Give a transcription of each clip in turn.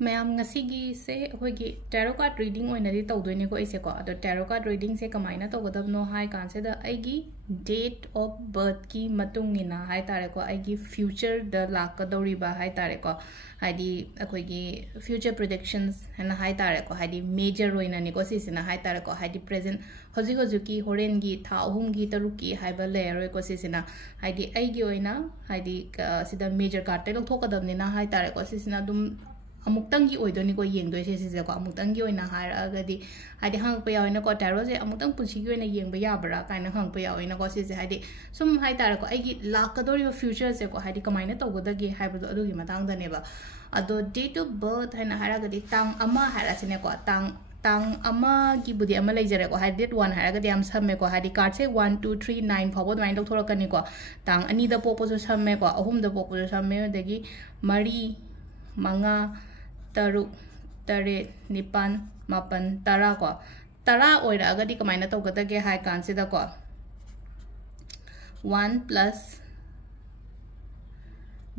Ma'am ngasi से अखोगी tarot card reading ओइनदी तौदोइने को इसे को अदो tarot card reading से कमाइना तौगदबनो हाय कांसेदा आइगी date of birth की मतुंगिना हाय तारे को आइगी future द लाकदौरिबा हाय तारे को हाइदी अखोगी future predictions हैना हाय तारे को हाइदी major ओइनानि को सिसिना हाय तारे को हाइदी present होजुकी होरेनगी था अहुमगी तरुकी हाइबा लेयरो को सिसिना हाइदी आइगी ओइना हाइदी सिदा major card ते लौथोकदबनिना हाय तारे को सिसिना दुम अमुक्तंगी ओइदोनी को येंगदोइसे सिसे को अमुक्तंगी ओइना हायरागदी हाइदि हंगप यावइना को टारो से अमुक्तंग पुंसिगी ओइना येंगब याबरा काइना हंगप यावइना को सिसे हाइदि सुम हाइ तारा को आइगी लाकदोरिबा फ्यूचर से को हाइदि कमाइना तौगदगी हाइबदो अदुगी मतांगदनेबा अदो डेट ऑफ बर्थ हाइना हायरागदी तांग अमा हायरासिने को तांग अमा की बुदि अमा लेजरे को हाइदि डेट 1 हायरागदी हम समे को हाइदि कार्ड से 1 2 3 9 फावो माइन लौथोरकनी को तांग अनी द पोपोसो समे को अहुम द पोपोसो समे दगी मरी मंगा तरुक तरेट निपान मापन तरा को तरा ओइरागदी कमाइना तौगदगे हाय कांसिदा को 1 plus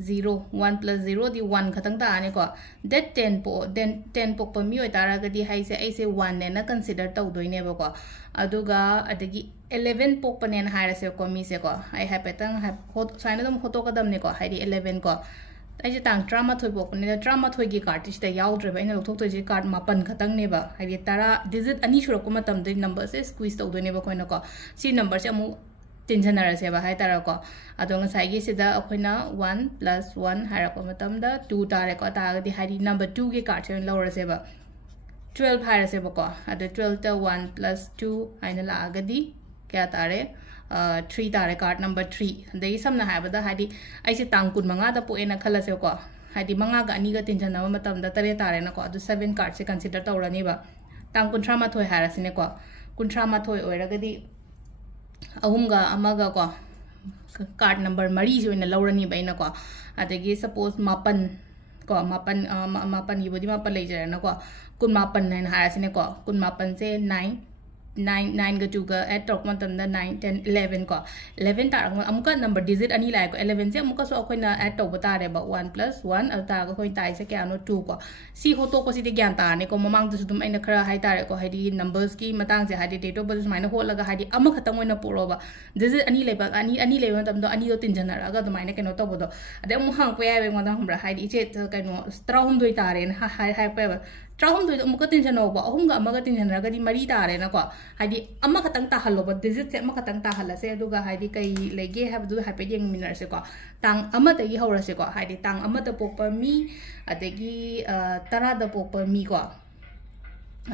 0 1 plus 0 दी 1 खतंग ताने को that 10 पो 10 पोक प मी ओइ तारागदी हाय से ऐसे 1 ने ना कंसीडर तौदोइने बको अदुगा अदगी 11 पोक पनेन हायरसे को मी से को हाय हैपेतंग हाय साइना दम होतो कदम ने को हायदी 11 को ऐसे तांग ड्रामा थोई पोकने ड्रामा थोई की कार्ड इस याउद्रे बा इन लौथोक्तोइसे कार्ड मापन खतंग नेबा हाइदि तारा डिजिट अनि सुरको मतम दे नंबर से स्क्वीज तौदोइनेबा कोइना को सी नंबर से अमु तिनजनरसे बा हाय तारा को अदो ngसाइगी सिदा अखोइना 1 plus 1 हायरको मतम दा 2 तारे को तागदि हाइदि नंबर 2 के कार्ड से लौरसे बा 12 हायरसे बा को अदो 12 ता 1 plus 2 हाइना लागदि क्या तारे 3 तारे कार्ड नंबर 3 दे समना हायबदा हाइदि ऐसे तांग कुन मंगा दा पोएना खलसे को हाइदि मंगा गा अनि गा तिनजनवा मतम दा तरे तारे न को अदु 7 कार्ड से कंसीडर तौरनी बा तांग कुंथ्रा माथोय हारसिने को कुंथ्रा माथोय ओइरगदी अहुमगा अमगा को कार्ड नंबर मरी जोइना लौरनी बैना को अदगी सपोज मापन को मापन की बुदि मापन लेजरना को कुन मापन नैन हारसिने को कुन मापन से 9 ga 2 ga add talk matam da 9 10 11 ko 11 tar amuka number digit ani lai ko 11 se amuka so akoina add to bata re ba 1 plus 1 alta ga koi tai se kya no 2 ko si hoto ko si de gyan ta ne ko mamang du dum aina khara hai tare ko haidi numbers ki matang se haidi date of birth sumaina hol laga haidi ama khatang oina puro ba digit ani lai ba ani lai matam do ani do tin jana ga dumaina keno to bodo ade amu hang ko ya be ngodang hambra haidi che kaino strahum doi tare ha hai pa ट्राउम दो अमुक तिनजन होबा अहुम अमग तिनजन रगदी मरी तारे न को हाइदी अमा खतंग ताहलोबा digit से अमा खतंग ताहलसे अदुगा हाइदी कई लेगे हाबदु हाइपे येंग मिनर से को तांग अमा तगी हौरसे को हाइदी तांग अमा त पोकपा मी अदगी तरा द पोकपा मी को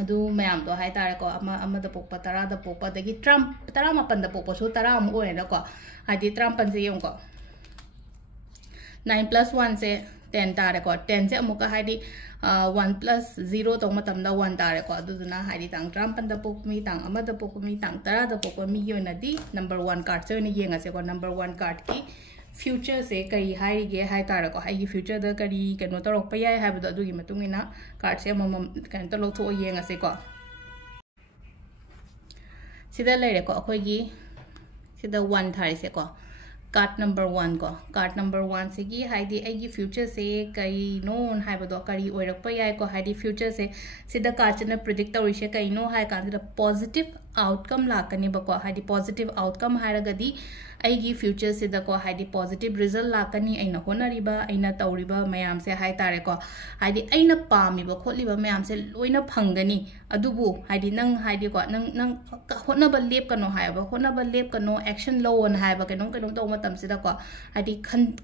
अदु मैम दो हाइ तारे को अमा द पोकपा तरा द पोकपा दगी तरा मापन द पोकपा सो तरा अम ओए न को हाइदी ट्राम्पन से यंग को 9 plus 1 से 10 तारे को 10 से अमुका हाइदी 1 plus 0 तो मतम दा 1 तारे को अदुना हाइदी तांग ट्राम्पन द पोक मी तांग अमा द पोक मी तांग तरा द पोक मी योना दी नंबर 1 कार्ड से ने येंगा से को नंबर 1 कार्ड की फ्यूचर से कई हाइगे हाइ तारे को हाइगी फ्यूचर द करी कनो तरोक प याय हाबदो अदुगी मतुंगिना कार्ड से मम कन तो लोथो येंगा से को सिदा लेरे को अखोगी सिदा 1 थारे से को कार्ड नंबर 1 को कार्ड नंबर 1 से की हाइदी आइगी फ्यूचर से कई नोन हाइबदो करी ओइरक याय को हाइदी फ्यूचर से सिदा कार्ड ने प्रेडिक्ट तौरिसे कई नो हाइ कांसिदा पॉजिटिव आउटकम लाकनी बको हाइदी पॉजिटिव आउटकम हाइरगदी आइगी फ्यूचर सिदा को हाइदी पॉजिटिव रिजल्ट लाकनी आइना होनरिबा आइना तौरिबा मयाम से हाइ तारे को हाइदी आइना पामिबा खोलिबा मयाम से लोइना फंगनी अदुबु हाइदी नंग हाइदी को नंग होनबा लेप कनो हाइबा होनबा लेप कनो एक्शन लो ओन हाइबा कनो तो मतम सिदा को हाइदी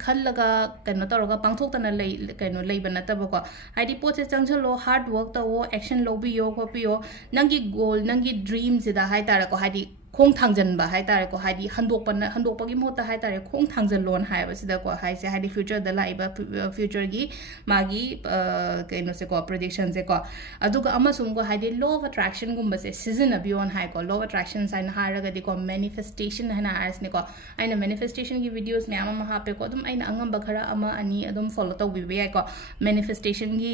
खल्लगा कनो तौरगा पांगथोकतना लई कनो लेबा नतबा को हाइदी पोचे चंगछलो हार्ड वर्क तवो एक्शन लोबियो खोपियो नंगी गोल नंगी ड्रीम सिदा हाइ तारे को हाइदी खोंग थांगजनबा हाइ तारे को हाइदी हंदोकपगी मोता हाइ तारे खोंग थांगजन लोन हाइबा सिदा को हाइ से हाइदी फ्यूचर द लाइबा फ्यूचर की मागी कइनो से को प्रेडिक्शन से को अदुगा अमसुम को हाइदी लॉ ऑफ अट्रैक्शन गुम से सीजन अबियोन हाइ को लॉ ऑफ अट्रैक्शन साइन हाइरगदी को मैनिफेस्टेशन हैना हाइसने को आइना मैनिफेस्टेशन की वीडियोस में आमा हापे को तुम आइना अंगम बखरा अमा अनि अदुम फॉलो तौबी याय को मैनिफेस्टेशन की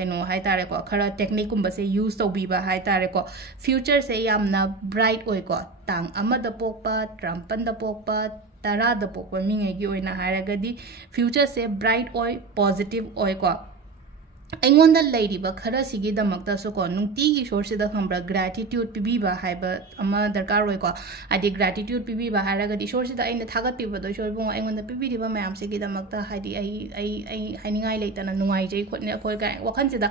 कइनो हाइ तारे को खरा टेक्निक गुम से यूज तौबीबा हाइ तारे को फ्यूचर से यामना ब्राइट को तांग अमद पोकपा ट्रम्पन द पोकपा तरा द पोकपा मिंगे की ओइना हायरगदी फ्यूचर से ब्राइट ओय पॉजिटिव ओय को ꯑꯩꯉꯣꯟꯗ ꯂꯩꯔꯤꯕ ꯈꯔꯁꯤꯒꯤꯗꯃꯛꯇꯁꯨꯀꯣ ꯅꯨꯡꯇꯤꯒꯤ ꯏꯁꯣꯔꯁꯤꯗ ꯈꯪꯕ꯭ꯔꯥ ꯒ꯭ꯔꯦꯇꯤꯇ꯭ꯌꯨꯠ ꯄꯤꯕꯤꯕ ꯍꯥꯏꯕ ꯑꯃ ꯗꯔꯀꯥꯔ ꯑꯣꯏꯀꯣ ꯍꯥꯏꯗꯤ ꯒ꯭ꯔꯦꯇꯤꯇ꯭ꯌꯨꯠ ꯄꯤꯕꯤꯕ ꯍꯥꯏꯔꯒꯗꯤ ꯏꯁꯣꯔꯁꯤꯗ ꯑꯩꯅ ꯊꯥꯒꯠꯄꯤꯕꯗꯣ ꯏꯁꯣꯔ ꯏꯕꯨꯡꯉꯣ ꯑꯩꯉꯣꯟꯗ ꯄꯤꯕꯤꯔꯤꯕ ꯃꯌꯥꯝꯁꯤꯒꯤꯗꯃꯛꯇ ꯍꯥꯏꯗꯤ ꯑꯩ ꯍꯥꯏꯅꯤꯡꯉꯥꯏ ꯂꯩꯇꯅ ꯅꯨꯡꯉꯥꯏꯖꯩ ꯈꯣꯠꯅ ꯑꯩꯈꯣꯏ ꯀꯥꯏ ꯋꯥꯈꯜꯁꯤꯗ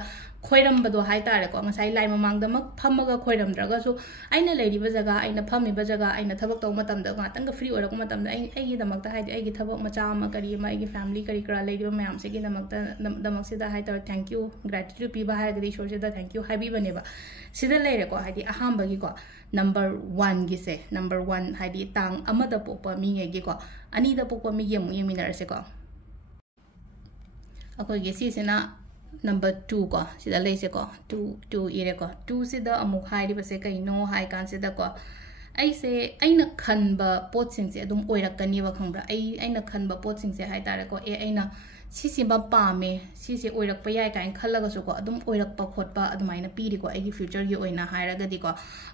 ꯈꯣꯏꯔꯝꯕꯗꯣ ꯍꯥꯏꯇꯥꯔꯦꯀꯣ ꯉꯁꯥꯏ ꯂꯥꯏ ꯃꯃꯥꯡꯗꯃꯛ ꯐꯝꯃꯒ ꯈꯣꯏꯔꯝꯗ꯭ꯔꯒꯁꯨ ꯑꯩꯅ ꯂꯩꯔꯤꯕ ꯖꯒꯥ ꯑꯩꯅ ꯐꯝꯃꯤꯕ ꯖꯒꯥ ꯑꯩꯅ ꯊꯕꯛ ꯇꯧꯕ ꯃꯇꯝꯗ ꯉꯥꯛꯇꯪꯒ ꯐ꯭ꯔꯤ ꯑꯣꯏꯔꯛꯄ ꯃꯇꯝꯗ ꯑꯩꯒꯤꯗꯃꯛꯇ ꯍꯥꯏꯗꯤ ꯑꯩꯒꯤ ꯊꯕꯛ ꯃꯆꯥ ꯑꯃ ꯀꯔꯤ ꯑꯃ ꯑꯩꯒꯤ ꯐꯦꯃꯤꯂꯤ ꯀꯔꯤ ꯀꯔꯥ ꯂꯩꯔꯤꯕ ꯃꯌꯥꯝꯁꯤꯒꯤꯗꯃꯛꯁꯤꯗ ꯍꯥꯏꯇꯥꯔꯦ ꯊꯦꯡꯛ ꯌꯨ ꯒ꯭ꯔꯦꯇꯤꯇ꯭ꯌꯨꯠ ꯄꯤꯕ ꯍꯥꯏꯔꯒꯗꯤ ꯏꯁꯣꯔꯁꯤꯗ ꯊꯦꯡꯛ ꯌꯨ ꯍꯥꯏꯕꯤꯕꯅꯦꯕ ꯁꯤꯗ ꯂꯩꯔꯦꯀꯣ ꯍꯥꯏꯗꯤ ꯑꯍꯥꯟꯕꯒꯤꯀꯣ ꯅꯝꯕꯔ 1ꯒꯤꯁꯦ ꯅꯝꯕꯔ 1 ꯍꯥꯏꯗꯤ ꯇꯥꯡ ꯑꯃꯗ ꯄꯣꯛꯄ ꯃꯤꯉꯩꯒꯤꯀꯣ ꯑꯅꯤꯗ ꯄꯣꯛꯄ ꯃꯤꯒꯤ ꯑꯃꯨꯛ ꯌꯦꯡꯃꯤꯟꯅꯔꯁꯦꯀꯣ ꯑꯩꯈꯣꯏꯒꯤ ꯁꯤꯁꯤꯅ number 2 ko sida leise ko 2 ire ko 2 sida amuk hairi base kai no hai kan sida ko aise aina khanba pot sing se adum oirakani ba khangbra aina khanba pot sing se hai tare ko aina sisi ba pame sisi oirak pa yai kain khallaga su ko adum oirak pa khotpa adumaina piri ko ai future gi oina hairaga di ko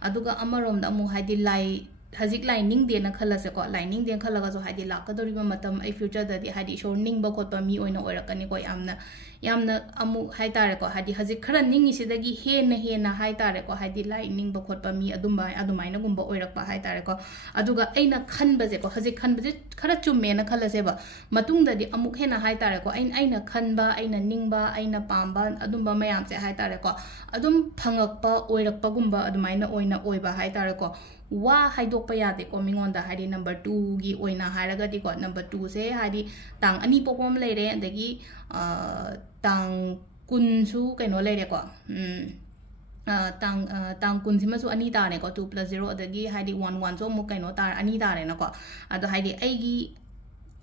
aduga amarom da amu haidi lai Hazik lining de na khala se ko lining de khala ga so hadi la ka dori ba matam ai future da di hadi shor ning ba ko to mi oina oirakani ko yamna amu hai tare ko hadi hazik khara ning isi da gi he na hai tare ko hadi lining ba khot pa mi adumaina gumba oirak pa hai tare ko aduga aina khan ba je ko hazik khan ba je khara chumme na khala se ba matung da di amuk he na hai tare ko aina khan ba aina ning ba aina pam ba adumba mayam se hai tare ko adum phangak pa oirak pa gumba adumaina oina oiba hai tare ko wa haidok pa yate ko mingonda hadi number 2 gi oina haraga di ko number 2 se hadi tang ani pokpom leire adagi tang kunsu kaino leire ko tang kun sima su ani tare ko 2 + 0 adagi hadi 1 1 so mu kaino tar ani tare na ko ado hadi aigi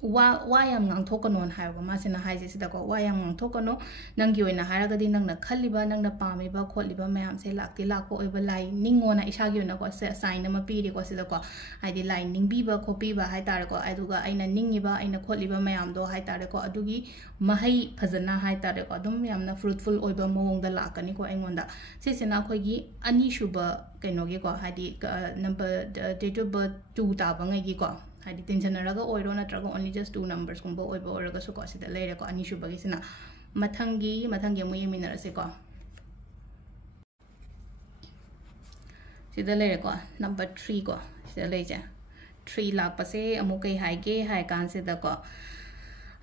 wa yam ngang thokonon haiba masina haise sida ko wa yam ngang thokono nanggi oina haraga di nangna khalliba nangna pamiba kholiba mayam se lakti lakko oiba lai ningona isagi oina ko se sign ama piri ko sida ko haidi lai ningbiba khopiba hai tar ko aduga aina ningiba aina kholiba mayam do hai tar ko adugi mahai phajana hai tar ko adum yamna fruitful oiba mawong da lakani ko aingonda sisina khoigi ani shuba kainogi ko haidi number date of birth 2 ta bangai gi ko hadi tensionaraga oiro natraga only just 2 numbers kumba oiba oraga so ko sida leire ko ani shubagi sina mathangi mu yeminarase ko sida leire ko number 3 ko sida leije 3 lakpa se amukai haige hai kan sida ko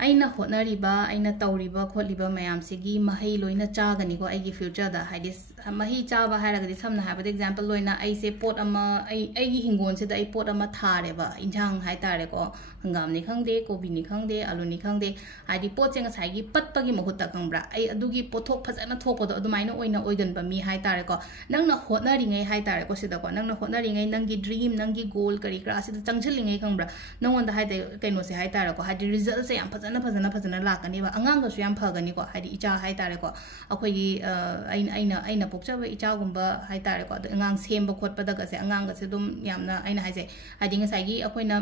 aina hotnariba aina tauriba kholiba mayam sigi mahai loina chagani ko aigi future da haidis mahi chaba haragadi samna habad example loina ai se pot ama aigi hingon se da ai pot ama thare ba injang hai tare ko hangam ni khangde kobi ni khangde alu ni khangde haidi pot chenga sai gi patpa gi mahutta kangbra ai adugi pothok phajana thokodo adumaina oina oigan ba mi hai tare ko nangna hotnari ngai hai tare ko sida ko nangna hotnari ngai nangi dream nangi goal kari kra sida changchil ngai kangbra nongonda hai de kaino se hai tare ko haidi result se yam fazana lakani ba angang ga su yam phagani ko haidi icha hai tare ko akhoi gi aina pokchaba icha gumba hai tare ko angang semba khotpa daga se angang ga se dum yamna aina hai se haidi nga sai gi akoina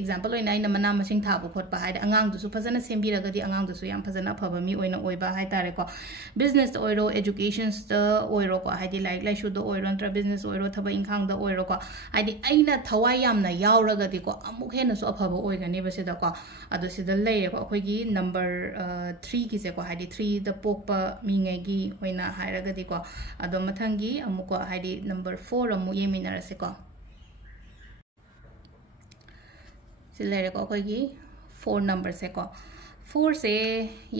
example oina aina mana masing thaba khotpa haidi angang du su fazana sembiraga di angang du su yam fazana phaba mi oina oiba hai tare ko business oiro education sta oiro ko haidi like lai shu do oiro antra business oiro thaba inkhang da oiro ko haidi aina thawai yamna yauraga di ko amuk hena su aphaba oigani ba se da ko adu sida leire ko akhoi number 3 ki se ko haidi 3 da pokpa mi ngai gi oina hairaga di ko ado mathangi amuko haidi number 4 amu yeminarase ko silere ko akhoi 4 number se ko 4 se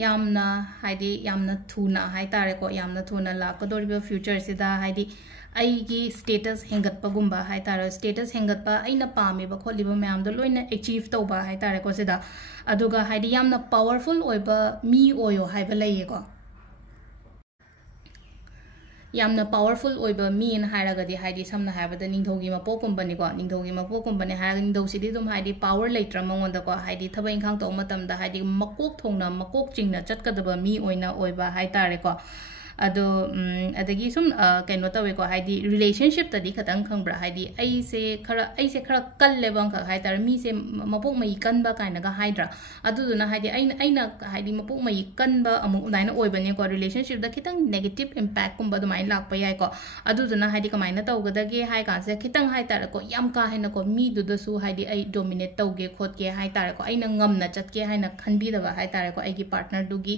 yamna haidi yamna thuna hai tare ko yamna thuna la ko doriba future sida haidi aigi status hengat pa gumba hai tare status hengat pa aina pame ba kholiba mayam do loina achieve to ba hai tare ko sida aduga haidi yamna powerful oiba mi oyo hai ba leye ko yamna powerful oiba mi in hairaga di haidi samna haibada ningthogi mapok kumbani ko ningthogi mapok kumbani hairaga ningtho sidi dum haidi power leitra mangonda ko haidi thaba inkhang to matam da haidi makok thongna makok chingna chatkadaba mi oina oiba hai tare ko ado adagi sum kaino tawe ko haidi relationship tadi khatang khangbra haidi ai se khara kal lebang kha haidar mi se mapok mai kan ba kaina ga haidra adu na haidi aina haidi mapok mai kan ba amu naina oibane ko relationship da khitang negative impact kum ba du mai lak pa yai ko adu na haidi kamaina taw ga dage hai ka se khitang haitar ko yam ka haina ko mi du da su haidi ai dominate tawge khot ke haitar ko aina ngam na chat ke haina khanbi da ba haitar ko ai gi partner du gi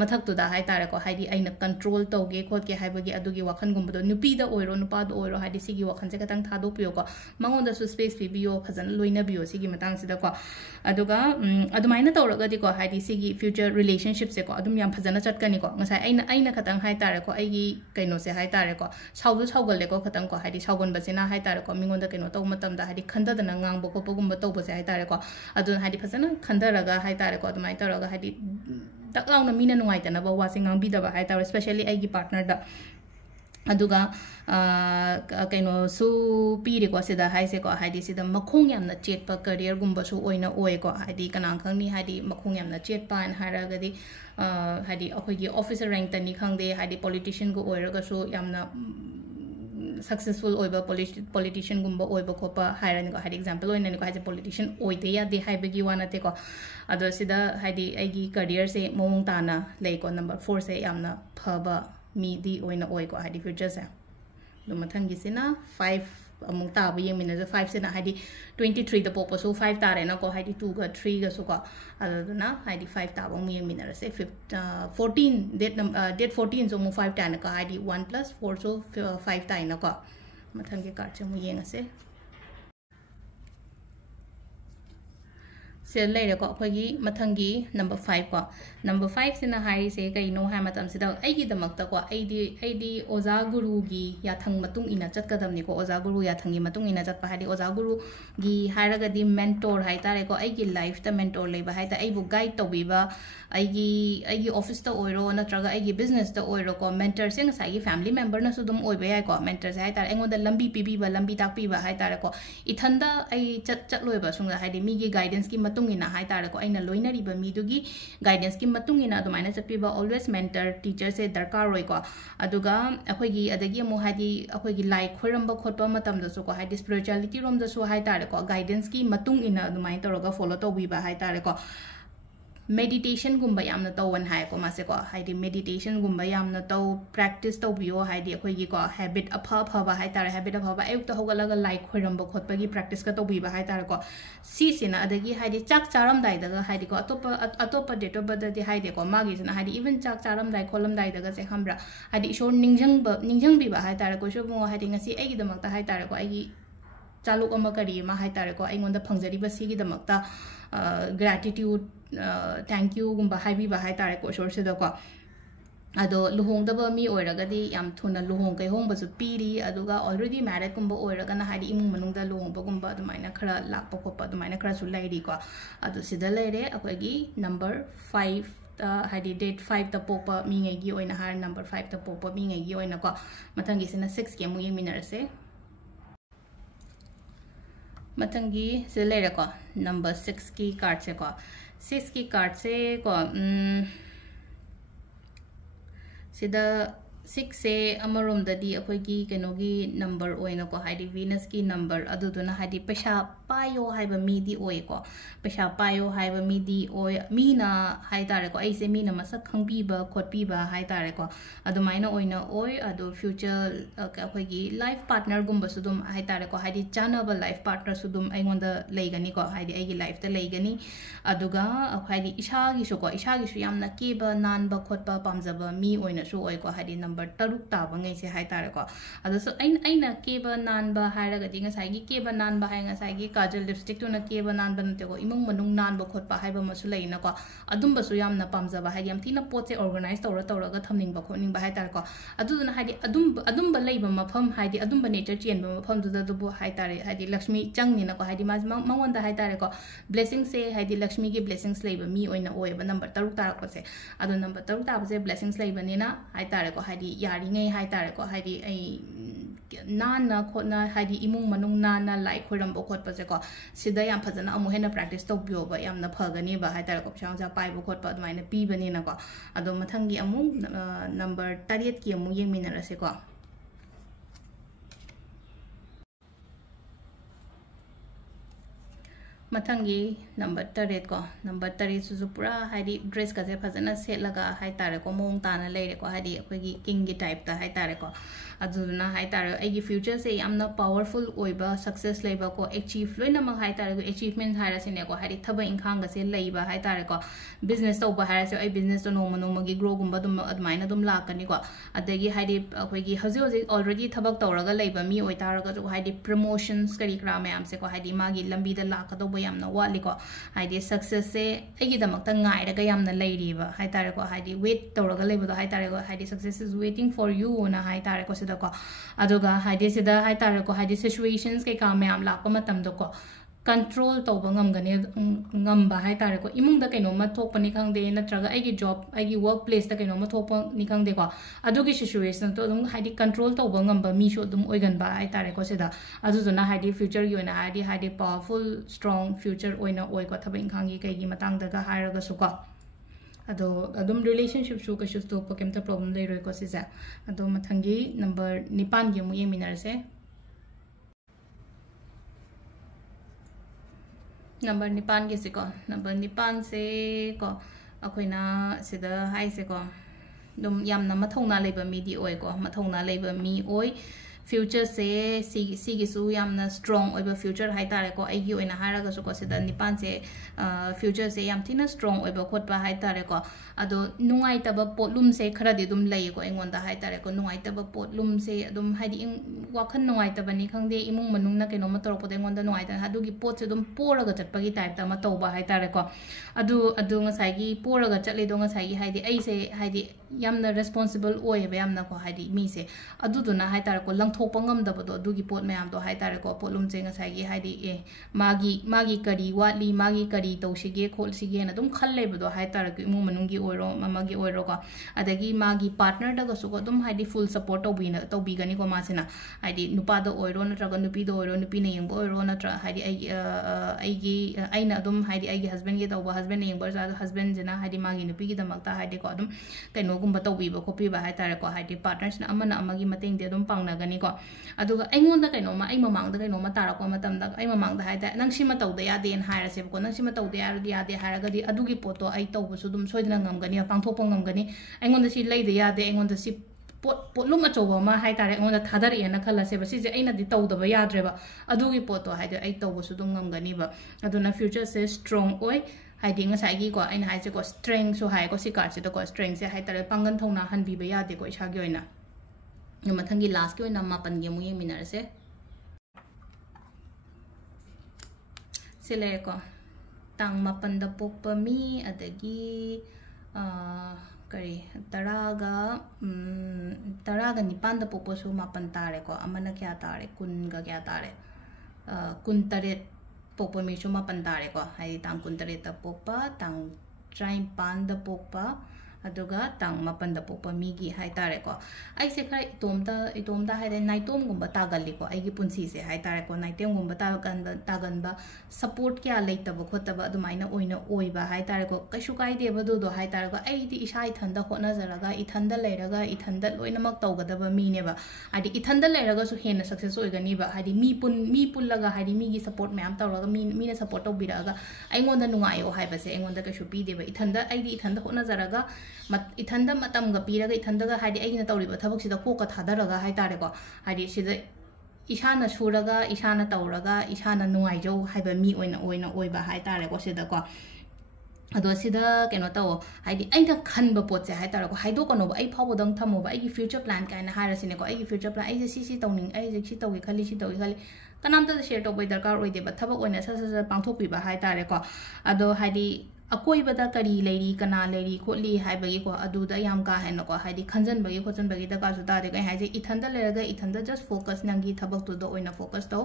mathak tu da haitar ko haidi aina control tawge khot ke haibagi adugi wakhan gum do nupi da oiro nupa do oiro haidi sigi wakhan se katang thado piyo ko mangon da su space pi biyo phazan loina biyo sigi matang sida ko aduga adumaina tawraga di ko haidi sigi future relationship se ko adum yam phazana chatkani ko ngasai aina katang haitar ko ai gi kaino se haitar ko saugal le ko katang ko haidi saugon basina haitar ko mingon da kaino taw matam da haidi khanda da ngang bo ko gum ba taw ba se haitar ko adu haidi phazana khandaraga haitar ko adumai tawraga haidi taklang na mina nuai ta na ba wasing ang bida ba haitar especially ai gi partner da aduga kaino su piri ko sida haise ko haidi sida makhong yamna chet pa career gumba su oina oi ko haidi kanang khangni haidi makhong yamna chet pa an haraga di haidi akhoi gi officer rank tani khangde haidi politician go oiraga su yamna successful oiba politician gumba oiba khopa hairan ko haidi example oina ni ko haidi politician oide ya de haibagi wana te ko ado sida haidi aigi career se mong tana lei ko number 4 se yamna phaba mi di oina oi ko haidi future se do mathangi sina 5 amung ta ba yeng mina 5 sina haidi 23 da popo so 5 tare na ko haidi 2 ga 3 ga so ko ado na haidi 5 ta ba yeng mina se 14 date 14 so mu 5 ta na ko haidi 1 plus 4 so 5 ta na ko mathangi card che mu yeng ase se leire ko khoi mathangi number 5 ko number 5 sina hai se kai no ha matam sida ai gi damak ta ko ai di oza guru gi ya thang matung ina chat kadam ni ko oza guru ya thangi matung ina chat pa hadi oza guru gi haraga di mentor hai tare ko ai gi life ta mentor le ba hai ta ai bu guide to bi ba ai gi office ta oiro na traga ai gi business ta oiro ko mentor sing sai gi family member na su dum oi ba ai ko mentor sai tare engo da lambi pi bi ba lambi tak pi ba hai tare ko ithanda ai chat loi ba sunga hai di mi gi guidance ki ina hai tare ko aina loina riba mi dugi guidance ki matung ina dumaina chapiba always mentor teacher se darkar roi ko aduga akhoi gi adagi mo hadi akhoi gi like khoramba khotpa matam da su ko hadi spirituality rom da su hai tare ko guidance ki matung ina dumaina toroga follow to bi ba hai tare ko meditation gumba yamna tawn hai ko mase ko haidi meditation gumba yamna taw practice taw biyo haidi akhoi gi ko habit apha ba hai tar habit apha ba ayuk to hogalaga like khoiram ba khotpa gi practice ka taw bi ba hai tar ko si sina adagi haidi chak charam dai daga haidi ko atopa date of birth di haidi ko magi sina haidi even chak charam dai kholam dai daga se khambra haidi shor ningjang bi ba hai tar ko sho mo haidi ngasi ai gi damak ta hai tar ko ai gi chaluk ama kari ma hai tar ko ai ngonda phangjari ba si gi damak ta gratitude thank you gumba haibi ba hai tare ko shor se da ko ado luhong da ba mi oiraga di yam thuna luhong kai hong ba su piri aduga already married gumba oiraga na hadi imung manung da luhong ba gumba dumaina khara lak pa khopa dumaina khara su lairi ko ado sida leire akoi gi number 5 hadi date 5 ta popa mi ngai gi oina har number 5 ta popa mi ngai gi oina ko mathangi sina 6 ke mu yeng minarase mathangi se leire ko number 6 ki card se ko 6 की card से को सिदा 6 से अमरोम ददी अखोई की कनोगी number ओइनो को Heidi Venus की number अदुदुना Heidi पैसा पायो हाइबा मीदी ओइ को पैसा पायो हाइबा मीदी ओइ मीना हाइ तारे को ऐसे मीना मसक खंगबीबा खोटबीबा हाइ तारे को अदुमाइना ओइना ओइ अदु फ्यूचर अखोई की लाइफ पार्टनर गुम्बा सुदुम हाइ तारे को हाइडी चानबा लाइफ पार्टनर सुदुम आइगोंदा लेगनी को हाइडी आइगी लाइफ ता लेगनी अदुगा हाइडी इशागी सु को इशागी सु यामना केबा नानबा खोटबा पामजबा मी ओइना सु ओइ को हाइडी नंबर तरुक ताबंगै से हाइ तारे को अदसु आइना केबा नानबा हाइरगा दिंगा साइगी केबा नानबा हाइंगा साइगी काजल लिपस्टिक तुना केबा नानबा नतेको इमुंग मनुंग नानबा खोटबा हाइबा मसु लेना को अदुंबसु यामना पामजबा हाइदी याम थिना पोचे ऑर्गेनाइज तौरगा थमनिंगबा खोनिंगबा हाइ तारे को अदुदुना हाइदी अदुंबा लेबा मफम हाइदी अदुंबा नेचर चेनबा मफम दुदा दुबु हाइ तारे हाइदी लक्ष्मी चंगनिना को हाइदी माज मंगोंदा हाइ तारे को ब्लेसिंग से हाइदी लक्ष्मी की ब्लेसिंग्स लेबा मी ओइना ओइबा नंबर तरुक तारकपसे अदु नंबर तरुक ताबसे ब्लेसिंग्स लेबनिना हाइ तारे को हाइदी यारिङै हाइ तारे को हाइदी nana khotna haidi imung manung nana lai khoirambo khotpa se ko sida yam phajana amu hena practice to bio ba yamna phagani ba hai tar ko psang ja pai bo khotpa admaina pi bani na ko ado mathangi amu number 8 ki amu yengminara se ko mathangi number 8 ko number 8 su pura haidi dress ka je phajana set laga hai tare ko mong ta na leire ko haidi akoi gi king gi type ta hai tare ko aduna hai tare ai gi future se yamna powerful oiba success leiba ko achieve loina ma hai tare ko achievement haira sine ko haidi thaba inkhang ga se leiba hai tare ko business to ba haira se ai business to no no gi grow gumba dum admaina dum lakani ko adagi haidi akoi gi haji haji already thabak tawraga leiba mi oi taraga jo haidi promotions kari kra mayam se ko haidi magi lambi da lakado yamna wali ko haidi success se agi damakta ngai daga yamna leiriba hai tare ko haidi wait tawraga leiba hai tare ko haidi success is waiting for you na hai tare ko sida ko aduga haidi sida hai tare ko haidi situations ke ka mayam lakpa matam do ko control to bangam gane ngamba hai tare ko imung da kaino ma thokpani khangde natraga ai gi job ai gi workplace da kaino ma thokpa ni khangde ko adugi situation to dum haidi control to bangam ba mi sho dum oigan ba hai tare ko sida adu jona haidi future gi oina haidi powerful strong future oina oi ko thabing khangi kai gi matang daga hairaga su ko ado adum relationship su ka shu to kemta problem dei roi ko sisa ado mathangi number 9 gi mu yeminar se number 9 ke se ko number 9 se ko akoina sida hai se ko dum yamna mathongna leiba mi di oi ko mathongna leiba mi oi future se si gi su yamna strong oiba future hai tare ko ai gi oina haraga su ko sida 9 se future se yam thina strong oiba khotba hai tare ko ado nungai taba potlum se khara di dum lei ko engonda hai tare ko nungai taba potlum se dum haidi wakhan nungai taba ni khangde imung manung na keno ma torok podeng onda nungai ta adu gi pot se dum poraga chatpa gi type ta ma toba hai tare ko adu ngasai gi poraga chatle do ngasai gi haidi ai se haidi yamna responsible oi ba yamna ko haidi mi se adu duna hai tare ko langthokpa ngam da bodo adu gi pot mayam do hai tare ko potlum se ngasai gi haidi magi kari watli magi kari tawsige khol sige na dum khalle bodo hai tare ko imung manung gi oiro mamagi oiro ko adagi magi partner daga su ko dum haidi full support to bi gani ko masina haidi nupa do oiro na traga nupi do oiro nupi na yengbo oiro na tra haidi ai na dum haidi ai gi husband ge tawba husband na yengbo sa husband jena haidi magi nupi gi damakta haidi ko dum kaino gumba tawbi ba kopi ba hai tare ko haidi partners na amagi mateng de dum pangna gani ko aduga aingon da kaino ma ai mamang da kaino ma tara ko matam da ai mamang da haida nang sima tawda ya den haira se ko nang sima tawda ya de haira ga di adugi poto ai tawbu su dum soidna ngamgani pangthokpa ngamgani aingon da si leida ya de aingon da si potlum achoba ma hai tare aingon da thadar ena khala se ba si je aina di tawda ba yadre ba adugi poto haida ai tawbu su dum ngamgani ba aduna future se strong oi haidi ngasai gi ko aina hai se ko strength so hai ko si card se to ko strength se hai tare pangan thongna han bi ba ya de ko isa gi oina mathangi last ki oina mapan gi mu yeng minar se sile ko tang mapan da pokpa mi adagi kari taraga nipan da pokpa su mapan tare ko amana kya tare kun ga kya tare kun taret pokpa mi su mapan tare ko hai tang kun taret da pokpa tang train pan da pokpa aduga tang mapan da pokpa mi gi hai tare ko ai se khara itomda hai dai naitom gumba tagali ko ai gi punsi se hai tare ko naitem gumba tagan ba support kya leita ba khota ba adumaina oina oi ba hai tare ko kashu kai de ba do hai tare ko ai di isai thanda khona zaraga ithanda leiraga ithanda loina mak tawgada ba mi ne ba adi ithanda leiraga su hena success oigani ba hadi mi pun laga hadi mi gi support mayam tawraga mi na support to biraga ai ngonda nungai o hai ba se ngonda kashu pi de ba ithanda ai di ithanda khona zaraga ithanda matam ga piraga ithanda ga hadi aina tawriba thabak sida ko ka thadaraga hai tare ko hadi sida isana suraga isana tawraga isana nungai jo haiba mi oina oiba hai tare ko sida ko ado sida keno tawo haidi aina khanba pot se hai tare ko haido kono ai phawo dang thamo ba ai gi future plan kaina harasine ko ai gi future plan ai si tawning ai ji si tawi khali kanamta share to bai darkar oide ba thabak oina sa pangthok pi ba hai tare ko ado haidi अकोइबदा करी लेरी कना लेरी खोली हाइबगी को अदुदा याम का है नको हाइदि खंजन बगी खोजन बगी दका सु तादे कहीं हाइजे इथंदा लेरगा इथंदा जस्ट फोकस नंगी थबक तो दो ओइना फोकस तो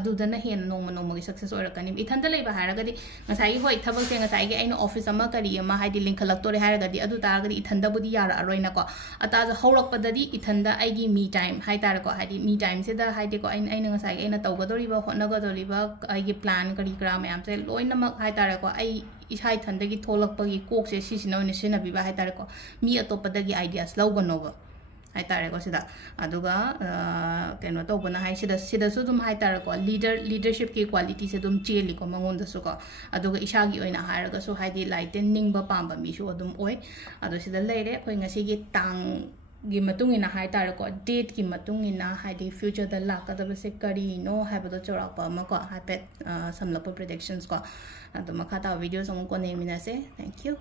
अदुदा न हेन नोम नोम की सक्सेस ओरकनी इथंदा लेबा हारगदी ngасai hoi thabak se ngasai ge aina office ama kari ama haidi linkhalak tore haragadi adu taragadi ithanda budi yara aroina ko ata haurak padadi ithanda aigi me time hai tar ko haidi me time se da haidi ko aina ngasai aina tawgadori ba honagadori ba aigi plan kari kra mayam se loina mak hai tar ko ai isai thanda gi tholak pagi kok se sisina oina sina bi ba hai tar ko mi atopadagi ideas lawgano ba hai tar ko sida aduga keno to bana hai sida su dum hai tar ko leadership ki quality se dum cheli ko mangon da su ko aduga isagi oina haraga so haidi lighten ningba pamba mi su dum oi adu sida leire khoi ngasi gi tang gi matung ina hai tar ko date ki matung ina haidi future da lakadaba se kari no haibado chorapa ma ko hapet samlapa predictions ko adu makata videos on ko nemina se thank you.